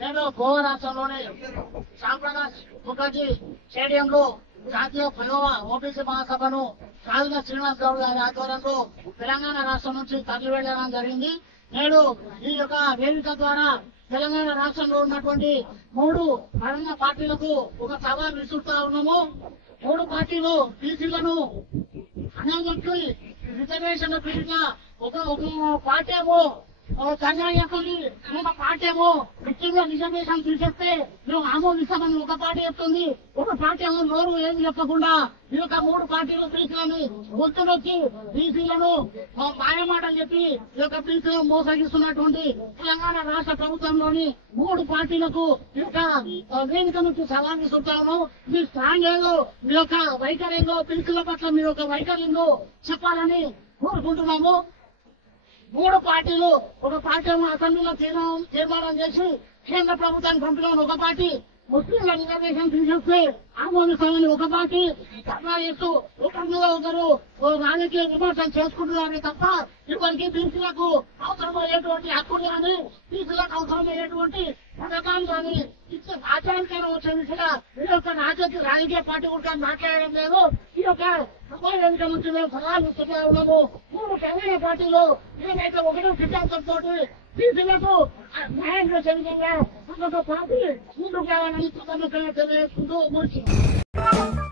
నేను గోవా రాష్ట్రంలోని శ్యాంప్రకాష్ ముఖర్జీ స్టేడియంలో జాతీయ 10వ ఓబీసీ మహాసభను రాజుల శ్రీనివాస్ గౌడ్ గారి ఆధ్వర్యంలో తెలంగాణ రాష్ట్రం నుంచి తరలి వెళ్లడం జరిగింది. నేడు ఈ యొక్క వేదిక ద్వారా తెలంగాణ రాష్ట్రంలో ఉన్నటువంటి 3 ప్రధాన పార్టీలకు ఒక సవాల్ విసురుతా ఉన్నాము. 3 పార్టీలు బీసీలను అనవట్టి రిజర్వేషన్ పీడిగా ఒక పార్టీ ఏమో సంగ్రహించుంది, ఒక పార్టీ ఏమో ముఖ్యంగా రిజర్వేషన్ తీసేస్తే మేము ఆమోదిస్తామని ఒక పార్టీ చెప్తుంది. ఒక పార్టీ ఏమో నోరు ఏం చెప్పకుండా ఈ యొక్క 3 పార్టీలు బీసీలని గుర్తునొచ్చి బీసీలను మాయమాటలు చెప్పి ఈ యొక్క బీసీలను మోసగిస్తున్నటువంటి తెలంగాణ రాష్ట్ర ప్రభుత్వంలోని 3 పార్టీలకు ఈ యొక్క వేదిక నుంచి సవాల్ విసురుతాము. మీ స్ట్రాంగ్ ఏదో మీ యొక్క వైఖరి ఏందో బీసీల పట్ల మీ యొక్క వైఖరి ఏందో చెప్పాలని కోరుకుంటున్నాము. 3 పార్టీలు ఒక పార్టీ అసెంబ్లీలో తీర్మానం చేసి కేంద్ర ప్రభుత్వానికి పంపిన ఒక పార్టీ, ముస్లింల రిజర్వేషన్ తీసేస్తే ఆమోదిస్తామని ఒక పార్టీ ధర్నా చేస్తూ ఒకరి మీద ఒకరు రాజకీయ విమర్శలు చేసుకుంటున్నారని తప్ప ఇప్పటికీ బీసీలకు అవసరమయ్యేటువంటి హక్కులు కానీ బీసీలకు అవసరమయ్యేటువంటి పథకాలు కానీ ఇచ్చే ఆచారానికైనా వచ్చే విషయంగా ఈ యొక్క రాజకీయ పార్టీ కూడా మాట్లాడడం లేదు. ఈ యొక్క సభా వేదిక నుంచి మేము సలహాలు ఇస్తున్నా ఉన్నాము. 3 ప్రధాన పార్టీలు ఏదైతే ఒకటో సిద్ధాంతంతో బీసీలకు న్యాయం చేసే విధంగా ఒక పార్టీ ముందుకు రావాలని తెలియజేసుకుంటూ ముగిసింది.